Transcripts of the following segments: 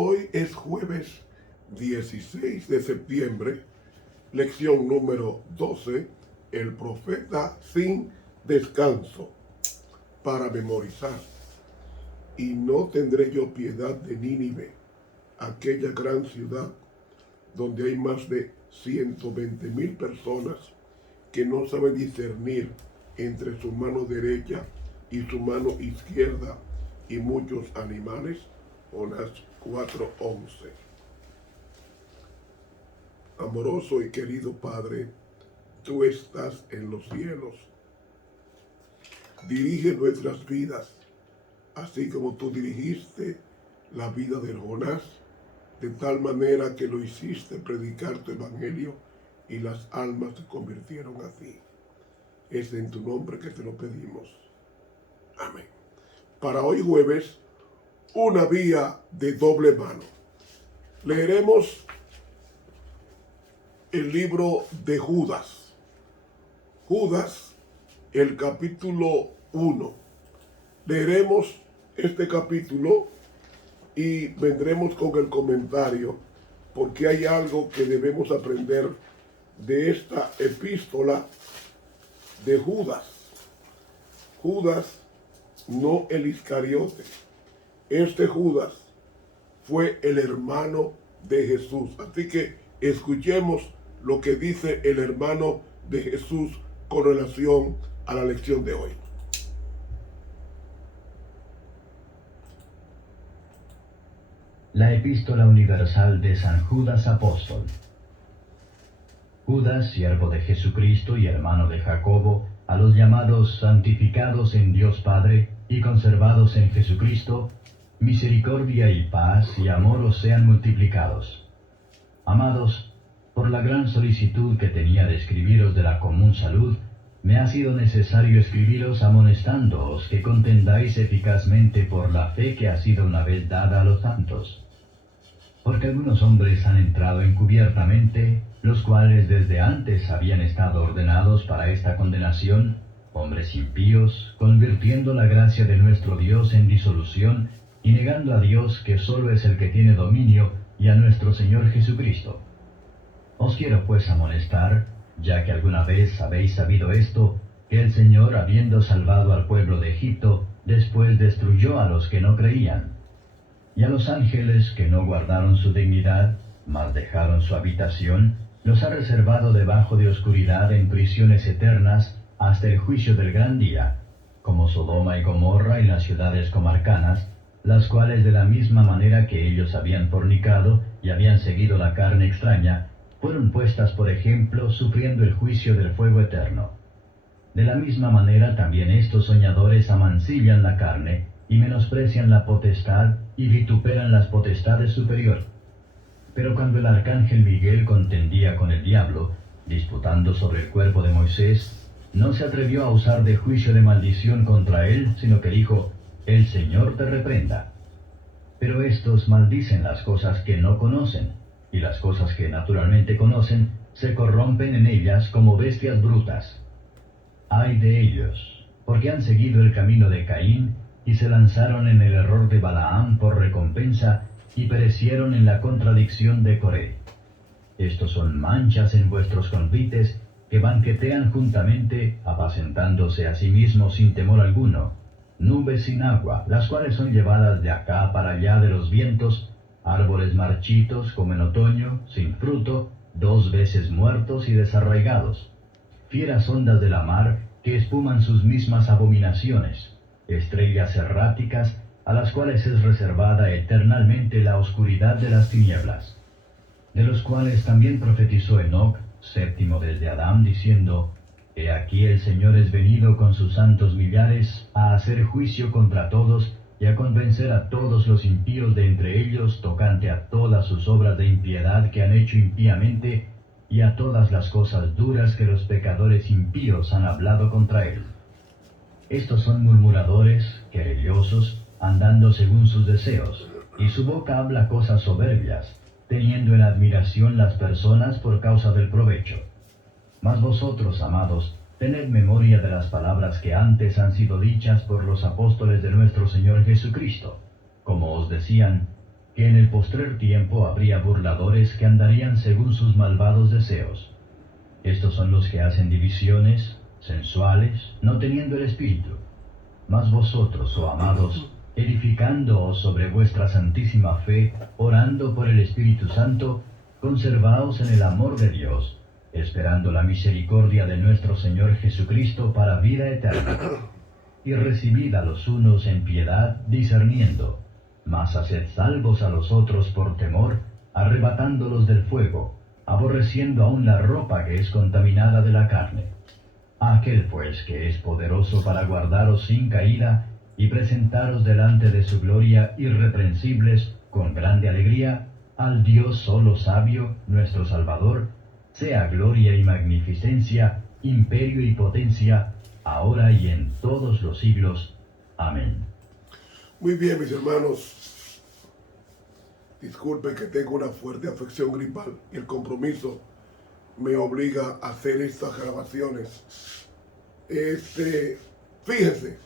Hoy es jueves 16 de septiembre, lección número 12, el profeta sin descanso, para memorizar. Y no tendré yo piedad de Nínive, aquella gran ciudad donde hay más de 120,000 personas que no saben discernir entre su mano derecha y su mano izquierda, y muchos animales. Jonás 4:11. Amoroso y querido Padre, tú estás en los cielos. Dirige nuestras vidas, así como tú dirigiste la vida de Jonás, de tal manera que lo hiciste predicar tu evangelio y las almas se convirtieron a ti. Es en tu nombre que te lo pedimos. Amén. Para hoy jueves, una vía de doble mano. Leeremos el libro de Judas. Judas, el capítulo 1. Leeremos este capítulo y vendremos con el comentario, porque hay algo que debemos aprender de esta epístola de Judas. Judas, no el Iscariote. Este Judas fue el hermano de Jesús. Así que escuchemos lo que dice el hermano de Jesús con relación a la lección de hoy. La epístola universal de San Judas Apóstol. Judas, siervo de Jesucristo y hermano de Jacobo, a los llamados santificados en Dios Padre y conservados en Jesucristo, misericordia y paz y amor os sean multiplicados. Amados, por la gran solicitud que tenía de escribiros de la común salud, me ha sido necesario escribiros amonestándoos que contendáis eficazmente por la fe que ha sido una vez dada a los santos. Porque algunos hombres han entrado encubiertamente, los cuales desde antes habían estado ordenados para esta condenación, hombres impíos, convirtiendo la gracia de nuestro Dios en disolución, y negando a Dios que solo es el que tiene dominio, y a nuestro Señor Jesucristo. Os quiero pues amonestar, ya que alguna vez habéis sabido esto, que el Señor, habiendo salvado al pueblo de Egipto, después destruyó a los que no creían. Y a los ángeles que no guardaron su dignidad, mas dejaron su habitación, los ha reservado debajo de oscuridad en prisiones eternas, hasta el juicio del gran día, como Sodoma y Gomorra y las ciudades comarcanas, las cuales de la misma manera que ellos habían fornicado y habían seguido la carne extraña, fueron puestas por ejemplo, sufriendo el juicio del fuego eterno. De la misma manera también estos soñadores amancillan la carne, y menosprecian la potestad, y vituperan las potestades superiores. Pero cuando el arcángel Miguel contendía con el diablo, disputando sobre el cuerpo de Moisés, no se atrevió a usar de juicio de maldición contra él, sino que dijo: el Señor te reprenda. Pero estos maldicen las cosas que no conocen, y las cosas que naturalmente conocen se corrompen en ellas como bestias brutas. Ay de ellos, porque han seguido el camino de Caín, y se lanzaron en el error de Balaam por recompensa, y perecieron en la contradicción de Coré. Estos son manchas en vuestros convites, que banquetean juntamente, apacentándose a sí mismos sin temor alguno, nubes sin agua, las cuales son llevadas de acá para allá de los vientos, árboles marchitos como en otoño, sin fruto, 2 veces muertos y desarraigados, fieras ondas de la mar que espuman sus mismas abominaciones, estrellas erráticas a las cuales es reservada eternamente la oscuridad de las tinieblas, de los cuales también profetizó Enoc, séptimo desde Adán, diciendo: He aquí el Señor es venido con sus santos millares a hacer juicio contra todos y a convencer a todos los impíos de entre ellos tocante a todas sus obras de impiedad que han hecho impíamente, y a todas las cosas duras que los pecadores impíos han hablado contra él. Estos son murmuradores, querellosos, andando según sus deseos, y su boca habla cosas soberbias, teniendo en admiración las personas por causa del provecho. Mas vosotros, amados, tened memoria de las palabras que antes han sido dichas por los apóstoles de nuestro Señor Jesucristo, como os decían, que en el postrer tiempo habría burladores que andarían según sus malvados deseos. Estos son los que hacen divisiones, sensuales, no teniendo el Espíritu. Mas vosotros, oh amados, edificándoos sobre vuestra santísima fe, orando por el Espíritu Santo, conservaos en el amor de Dios, esperando la misericordia de nuestro Señor Jesucristo para vida eterna. Y recibid a los unos en piedad, discerniendo, mas haced salvos a los otros por temor, arrebatándolos del fuego, aborreciendo aún la ropa que es contaminada de la carne. A aquel pues que es poderoso para guardaros sin caída y presentaros delante de su gloria irreprensibles con grande alegría, al Dios solo sabio, nuestro Salvador, sea gloria y magnificencia, imperio y potencia, ahora y en todos los siglos. Amén. Muy bien, mis hermanos. Disculpen que tengo una fuerte afección gripal y el compromiso me obliga a hacer estas grabaciones. Fíjense,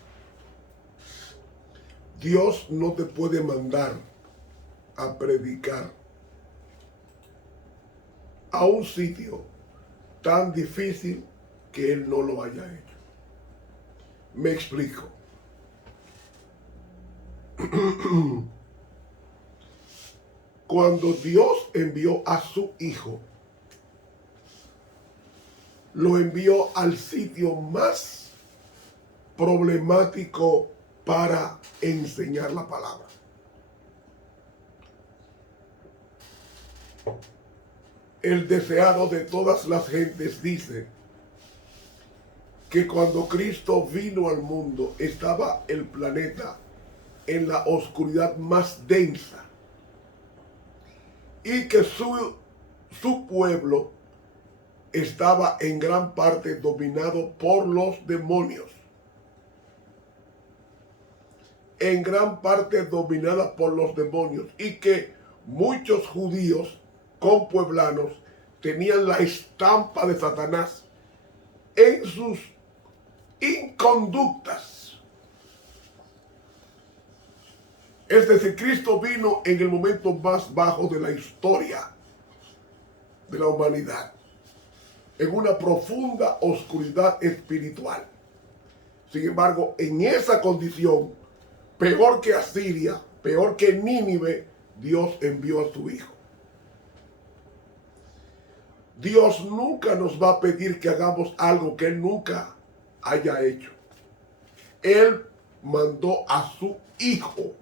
Dios no te puede mandar a predicar a un sitio tan difícil que Él no lo haya hecho. Me explico. Cuando Dios envió a su Hijo, lo envió al sitio más problemático para enseñar la palabra. El deseado de todas las gentes dice que cuando Cristo vino al mundo estaba el planeta en la oscuridad más densa y que su pueblo estaba en gran parte dominado por los demonios. En gran parte dominada por los demonios, y que muchos judíos compueblanos tenían la estampa de Satanás en sus inconductas. Es decir, Cristo vino en el momento más bajo de la historia de la humanidad, en una profunda oscuridad espiritual. Sin embargo, en esa condición, peor que Asiria, peor que Nínive, Dios envió a su Hijo. Dios nunca nos va a pedir que hagamos algo que Él nunca haya hecho. Él mandó a su Hijo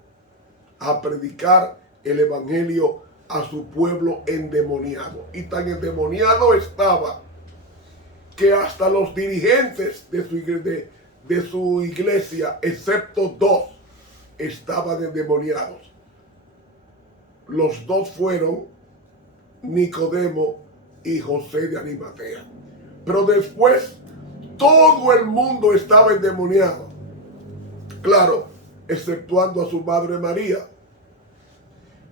a predicar el Evangelio a su pueblo endemoniado. Y tan endemoniado estaba que hasta los dirigentes de su iglesia, excepto dos, estaban endemoniados. Los dos fueron Nicodemo y José de Arimatea. Pero después todo el mundo estaba endemoniado. Claro, exceptuando a su madre María.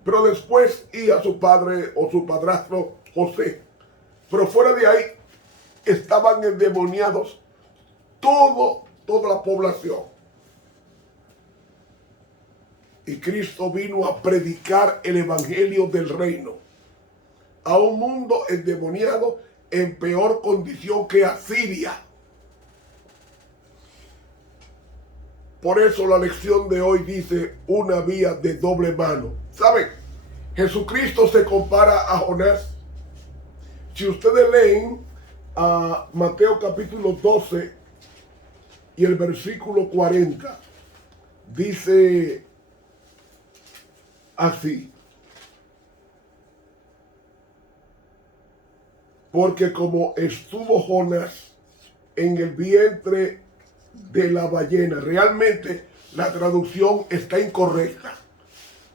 Pero después y a su padre o su padrastro José. Pero fuera de ahí estaban endemoniados toda la población. Y Cristo vino a predicar el evangelio del reino a un mundo endemoniado en peor condición que Asiria. Por eso la lección de hoy dice una vía de doble mano. ¿Saben? Jesucristo se compara a Jonás. Si ustedes leen a Mateo capítulo 12 y el versículo 40, dice así: porque como estuvo Jonás en el vientre de la ballena, realmente la traducción está incorrecta,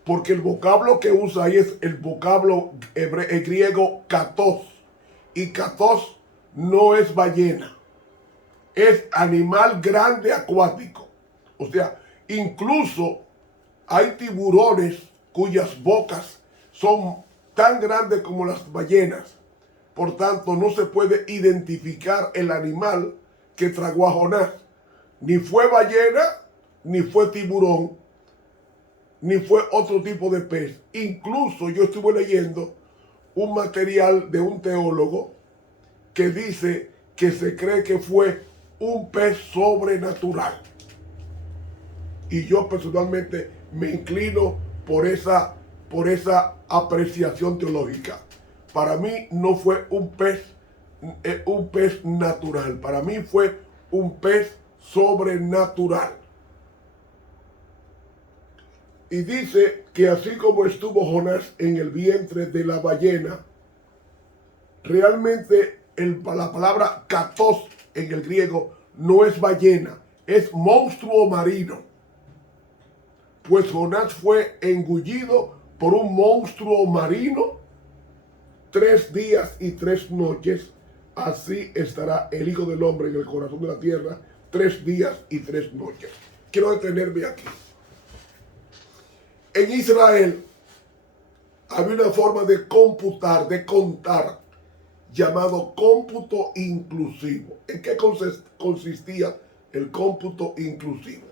porque el vocablo que usa ahí es el vocablo griego katos, y katos no es ballena, es animal grande acuático. O sea, incluso hay tiburones cuyas bocas son tan grandes como las ballenas. Por tanto, no se puede identificar el animal que tragó a Jonás. Ni fue ballena, ni fue tiburón, ni fue otro tipo de pez. Incluso yo estuve leyendo un material de un teólogo que dice que se cree que fue un pez sobrenatural. Y yo personalmente me inclino por esa apreciación teológica. Para mí no fue un pez natural. Para mí fue un pez sobrenatural. Y dice que así como estuvo Jonás en el vientre de la ballena, realmente la palabra katos en el griego no es ballena, es monstruo marino. Pues Jonás fue engullido por un monstruo marino 3 días y 3 noches. Así estará el Hijo del Hombre en el corazón de la tierra 3 días y 3 noches. Quiero detenerme aquí. En Israel había una forma de computar, de contar, llamado cómputo inclusivo. ¿En qué consistía el cómputo inclusivo?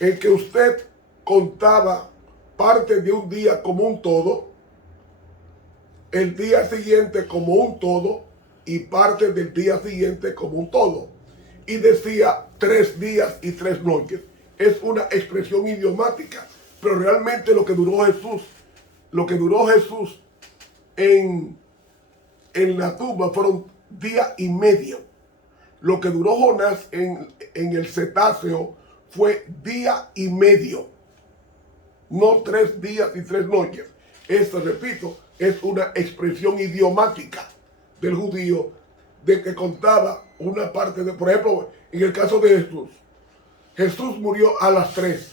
En que usted contaba parte de un día como un todo, el día siguiente como un todo y parte del día siguiente como un todo. Y decía 3 días y 3 noches. Es una expresión idiomática, pero realmente lo que duró Jesús en la tumba fueron día y medio. Lo que duró Jonás en el cetáceo fue día y medio. No 3 días y 3 noches. Esto, repito, es una expresión idiomática del judío de que contaba una parte de, por ejemplo, en el caso de Jesús. Jesús murió a las 3.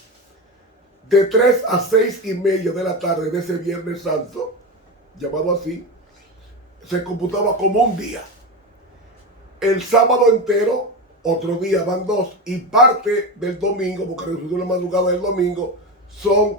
De 3 a 6 y media de la tarde de ese Viernes Santo, llamado así, se computaba como un día. El sábado entero, otro día, van 2. Y parte del domingo, porque resucitó la madrugada del domingo, son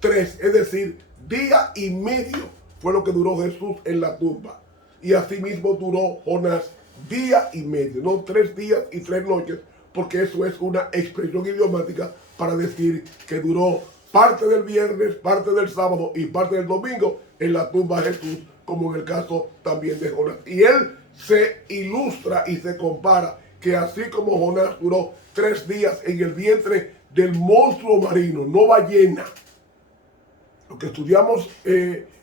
3. Es decir, día y medio fue lo que duró Jesús en la tumba. Y asimismo duró Jonás día y medio, no 3 días y 3 noches, porque eso es una expresión idiomática para decir que duró parte del viernes, parte del sábado y parte del domingo en la tumba de Jesús, como en el caso también de Jonás. Y él se ilustra y se compara que así como Jonás duró 3 días en el vientre del monstruo marino, no ballena. Lo que estudiamos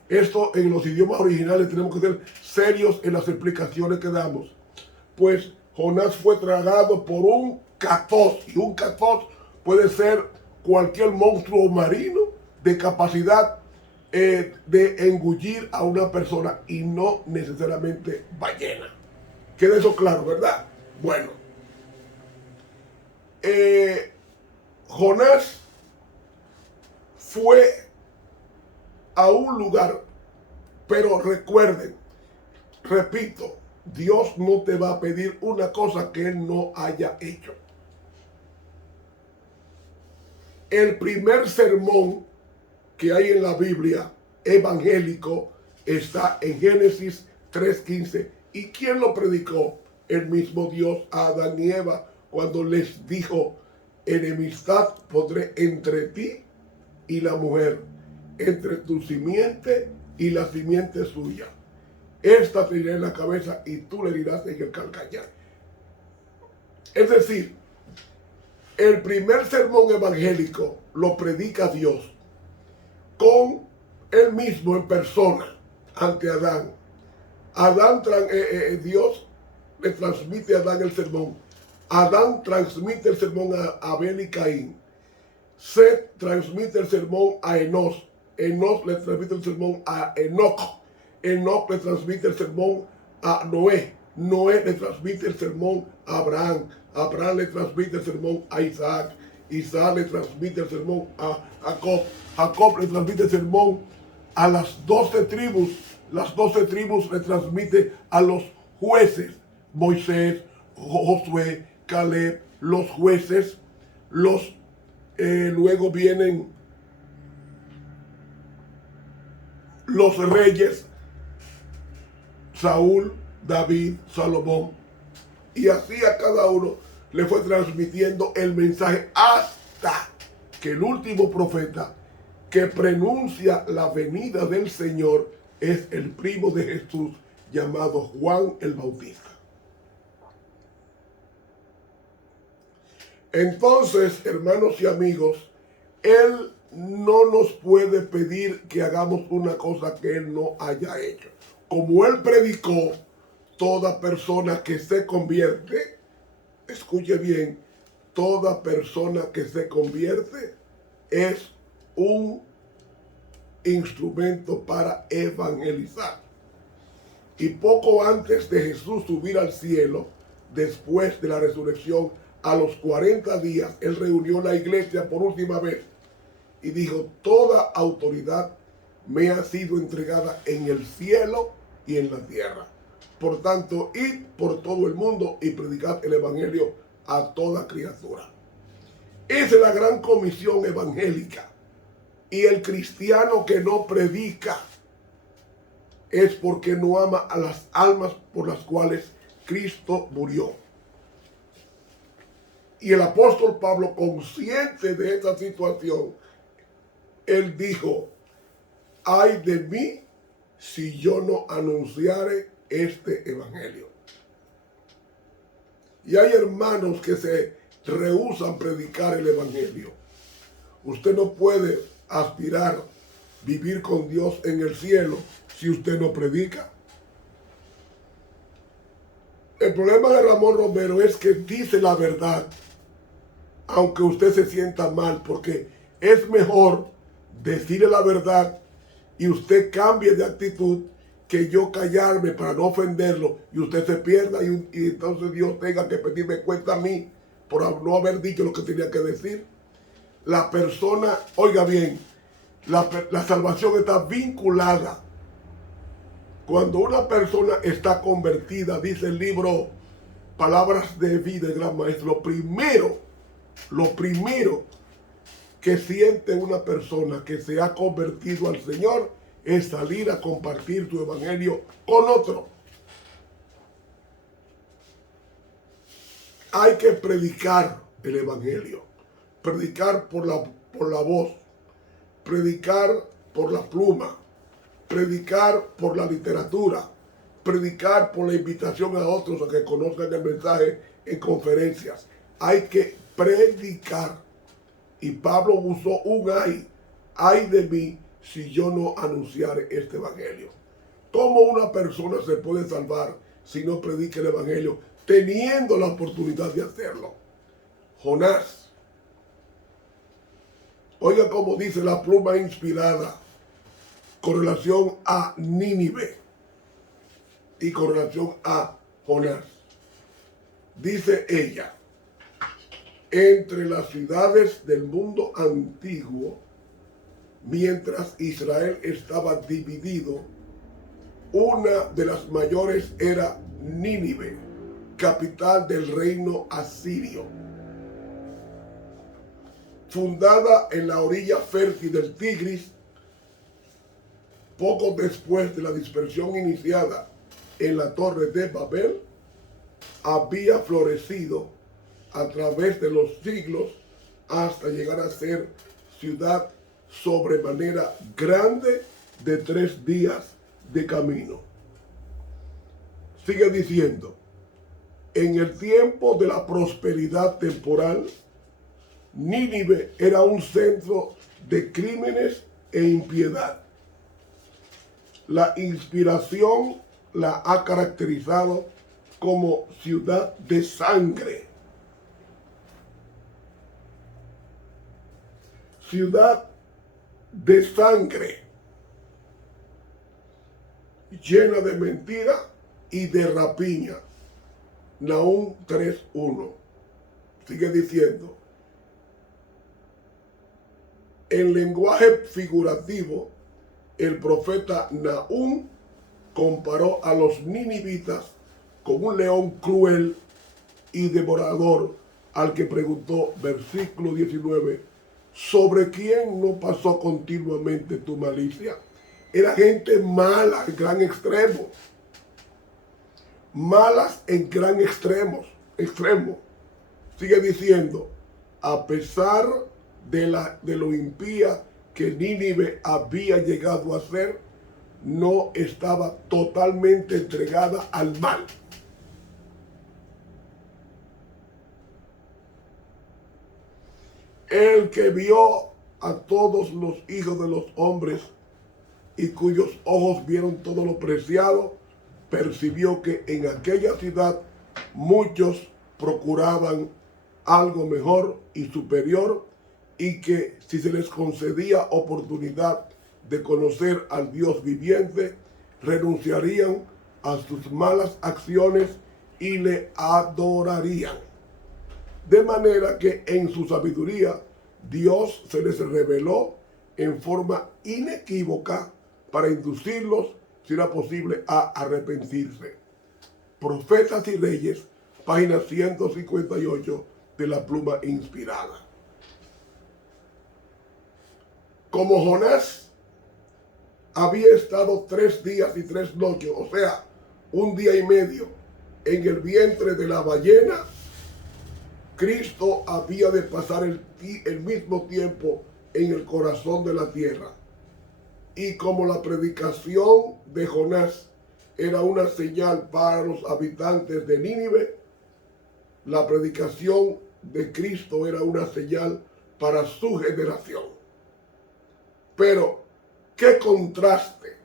esto en los idiomas originales tenemos que ser serios en las explicaciones que damos. Pues Jonás fue tragado por un katos, y un katos puede ser cualquier monstruo marino de capacidad de engullir a una persona y no necesariamente ballena. Queda eso claro, ¿verdad? Bueno, Jonás fue a un lugar, pero recuerden, repito, Dios no te va a pedir una cosa que Él no haya hecho. El primer sermón que hay en la Biblia evangélico está en Génesis 3:15. ¿Y quién lo predicó? El mismo Dios a Adán y Eva cuando les dijo: enemistad pondré entre ti y la mujer, entre tu simiente y la simiente suya. Esta te irá en la cabeza y tú le dirás en el calcañar. Es decir, el primer sermón evangélico lo predica Dios con él mismo en persona ante Adán. Dios le transmite a Adán el sermón. Adán transmite el sermón a Abel y Caín. Set transmite el sermón a Enos. Enos le transmite el sermón a Enoc. Enoc le transmite el sermón a Noé. Noé le transmite el sermón a Abraham. Abraham le transmite el sermón a Isaac. Isaac le transmite el sermón a Jacob. Jacob le transmite el sermón a las 12 tribus. Las 12 tribus le transmite a los jueces. Moisés, Josué, Caleb, los jueces. Luego vienen los reyes, Saúl, David, Salomón, y así a cada uno le fue transmitiendo el mensaje hasta que el último profeta que pronuncia la venida del Señor es el primo de Jesús, llamado Juan el Bautista. Entonces, hermanos y amigos, Él no nos puede pedir que hagamos una cosa que Él no haya hecho. Como Él predicó, toda persona que se convierte, escuche bien, toda persona que se convierte es un instrumento para evangelizar. Y poco antes de Jesús subir al cielo, después de la resurrección, a los 40 días, Él reunió la iglesia por última vez y dijo: toda autoridad me ha sido entregada en el cielo y en la tierra. Por tanto, id por todo el mundo y predicad el evangelio a toda criatura. Esa es la gran comisión evangélica. Y el cristiano que no predica es porque no ama a las almas por las cuales Cristo murió. Y el apóstol Pablo, consciente de esa situación, él dijo: ay de mí si yo no anunciare este evangelio. Y hay hermanos que se rehúsan a predicar el evangelio. Usted no puede aspirar a vivir con Dios en el cielo si usted no predica. El problema de Ramón Romero es que dice la verdad, aunque usted se sienta mal, porque es mejor decirle la verdad y usted cambie de actitud que yo callarme para no ofenderlo y usted se pierda y entonces Dios tenga que pedirme cuenta a mí por no haber dicho lo que tenía que decir. La persona, oiga bien, la salvación está vinculada. Cuando una persona está convertida, dice el libro Palabras de Vida, el gran maestro, lo primero que siente una persona que se ha convertido al Señor es salir a compartir su evangelio con otro. Hay que predicar el evangelio, predicar por la voz, predicar por la pluma, predicar por la literatura, predicar por la invitación a otros a que conozcan el mensaje en conferencias. Hay que predicar. Y Pablo usó un ay de mí si yo no anunciare este evangelio. ¿Cómo una persona se puede salvar si no predica el evangelio teniendo la oportunidad de hacerlo? Jonás. Oiga cómo dice la pluma inspirada con relación a Nínive y con relación a Jonás. Dice ella: entre las ciudades del mundo antiguo, mientras Israel estaba dividido, una de las mayores era Nínive, capital del reino asirio. Fundada en la orilla fértil del Tigris, poco después de la dispersión iniciada en la torre de Babel, había florecido a través de los siglos hasta llegar a ser ciudad sobremanera grande de 3 días de camino. Sigue diciendo: en el tiempo de la prosperidad temporal, Nínive era un centro de crímenes e impiedad. La inspiración la ha caracterizado como ciudad de sangre. Ciudad de sangre, llena de mentira y de rapiña. Nahum 3:1. Sigue diciendo: en lenguaje figurativo, el profeta Nahum comparó a los ninivitas con un león cruel y devorador, al que preguntó, versículo 19, ¿sobre quién no pasó continuamente tu malicia? Era gente mala en gran extremo. Malas en gran extremo. Sigue diciendo: a pesar de lo impía que Nínive había llegado a ser no estaba totalmente entregada al mal. El que vio a todos los hijos de los hombres y cuyos ojos vieron todo lo preciado, percibió que en aquella ciudad muchos procuraban algo mejor y superior, y que si se les concedía oportunidad de conocer al Dios viviente, renunciarían a sus malas acciones y le adorarían. De manera que en su sabiduría Dios se les reveló en forma inequívoca para inducirlos, si era posible, a arrepentirse. Profetas y Reyes, página 158 de la pluma inspirada. Como Jonás había estado 3 días y 3 noches, o sea, 1 día y medio, en el vientre de la ballena, Cristo había de pasar el mismo tiempo en el corazón de la tierra. Y como la predicación de Jonás era una señal para los habitantes de Nínive, la predicación de Cristo era una señal para su generación. Pero, qué contraste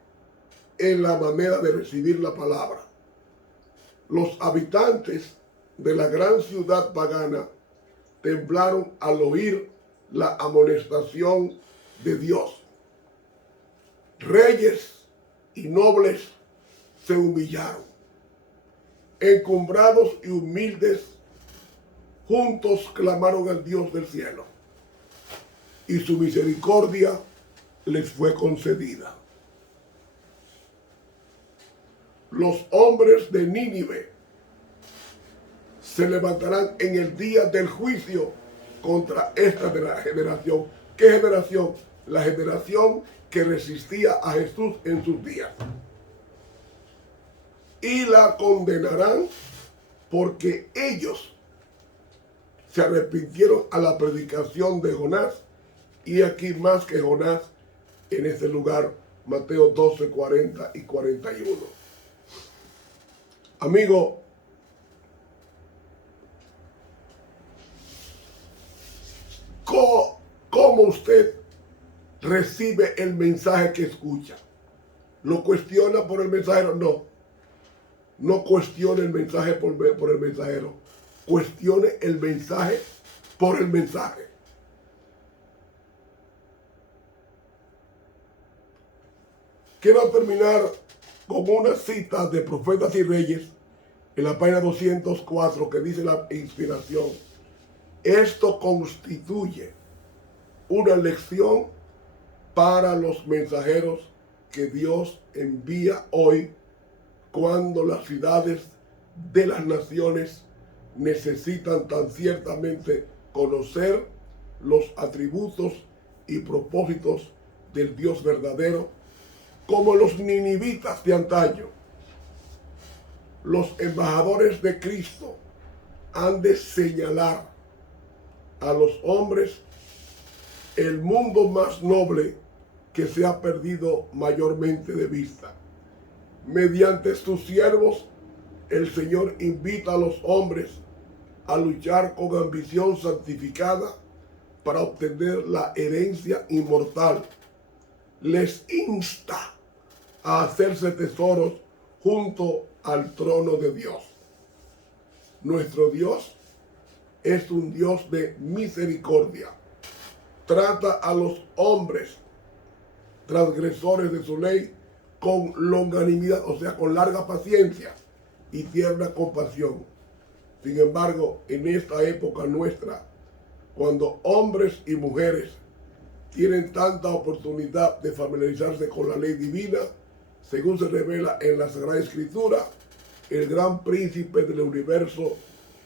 en la manera de recibir la palabra. Los habitantes de la gran ciudad pagana temblaron al oír la amonestación de Dios. Reyes y nobles se humillaron. Encumbrados y humildes, juntos clamaron al Dios del cielo, y su misericordia les fue concedida. Los hombres de Nínive se levantarán en el día del juicio contra esta generación. ¿Qué generación? La generación que resistía a Jesús en sus días. Y la condenarán porque ellos se arrepintieron a la predicación de Jonás, y aquí más que Jonás en este lugar, Mateo 12, 40 y 41. Amigo, ¿cómo usted recibe el mensaje que escucha? ¿Lo cuestiona por el mensajero? No. No cuestione el mensaje por el mensajero. Cuestione el mensaje por el mensaje. Quiero terminar con una cita de Profetas y Reyes en la página 204, que dice la inspiración: esto constituye una lección para los mensajeros que Dios envía hoy, cuando las ciudades de las naciones necesitan tan ciertamente conocer los atributos y propósitos del Dios verdadero, como los ninivitas de antaño. Los embajadores de Cristo han de señalar a los hombres el mundo más noble que se ha perdido mayormente de vista. Mediante sus siervos, el Señor invita a los hombres a luchar con ambición santificada para obtener la herencia inmortal. Les insta a hacerse tesoros junto al trono de Dios. Nuestro Dios es un Dios de misericordia. Trata a los hombres transgresores de su ley con longanimidad, o sea, con larga paciencia y tierna compasión. Sin embargo, en esta época nuestra, cuando hombres y mujeres tienen tanta oportunidad de familiarizarse con la ley divina, según se revela en la Sagrada Escritura, el gran príncipe del universo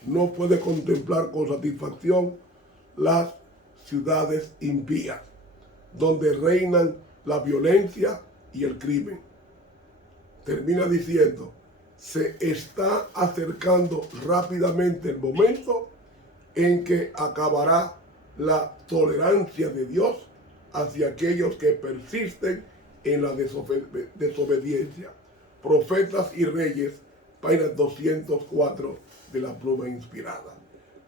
no puede contemplar con satisfacción las ciudades impías, donde reinan la violencia y el crimen. Termina diciendo: se está acercando rápidamente el momento en que acabará la tolerancia de Dios hacia aquellos que persisten en la desobediencia. Profetas y Reyes, página 204 de la Pluma Inspirada.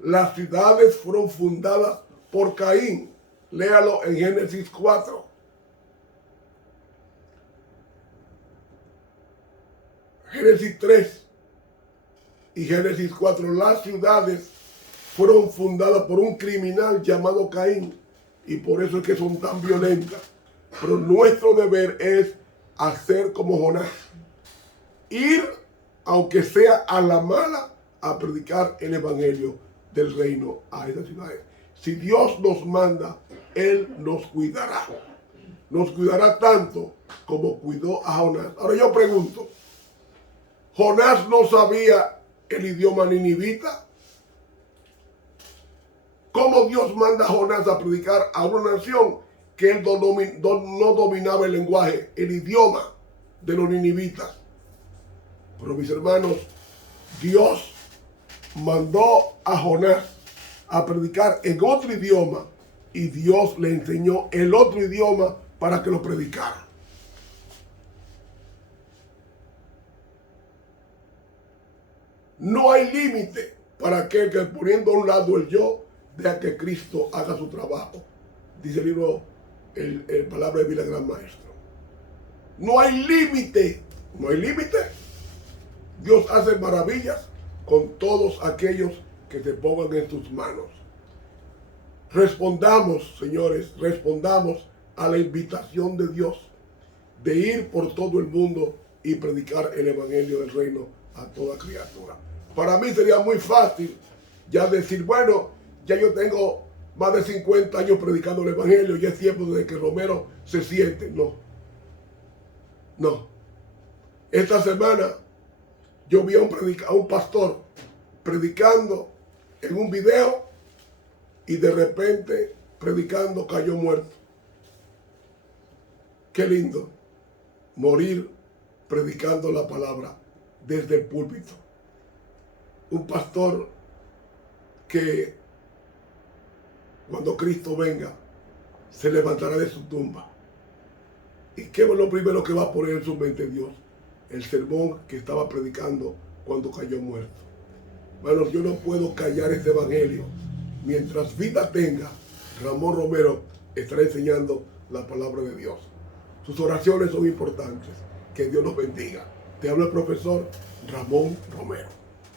Las ciudades fueron fundadas por Caín. Léalo en Génesis 4. Génesis 3 y Génesis 4. Las ciudades fueron fundadas por un criminal llamado Caín, y por eso es que son tan violentas. Pero nuestro deber es hacer como Jonás. Ir, aunque sea a la mala, a predicar el evangelio del reino a esas ciudades. Si Dios nos manda, Él nos cuidará. Nos cuidará tanto como cuidó a Jonás. Ahora yo pregunto, ¿Jonás no sabía el idioma ninivita? ¿Cómo Dios manda a Jonás a predicar a una nación que él no dominaba el lenguaje, el idioma de los ninivitas? Pero mis hermanos, Dios mandó a Jonás a predicar en otro idioma y Dios le enseñó el otro idioma para que lo predicara. No hay límite para aquel que, poniendo a un lado el yo, deja que Cristo haga su trabajo. Dice el libro, el palabra de vida gran maestro. No hay límite, no hay límite. Dios hace maravillas con todos aquellos que se pongan en sus manos. Respondamos, señores, respondamos a la invitación de Dios de ir por todo el mundo y predicar el evangelio del reino a toda criatura. Para mí sería muy fácil ya decir, bueno, ya yo tengo más de 50 años predicando el evangelio, ya es tiempo de que Romero se siente. No. Esta semana yo vi a un pastor predicando en un video y de repente predicando cayó muerto. Qué lindo morir predicando la palabra desde el púlpito. Un pastor que cuando Cristo venga se levantará de su tumba. ¿Y qué es lo primero que va a poner en su mente Dios? El sermón que estaba predicando cuando cayó muerto. Bueno, yo no puedo callar este evangelio. Mientras vida tenga, Ramón Romero estará enseñando la palabra de Dios. Sus oraciones son importantes. Que Dios los bendiga. Te habla el profesor Ramón Romero.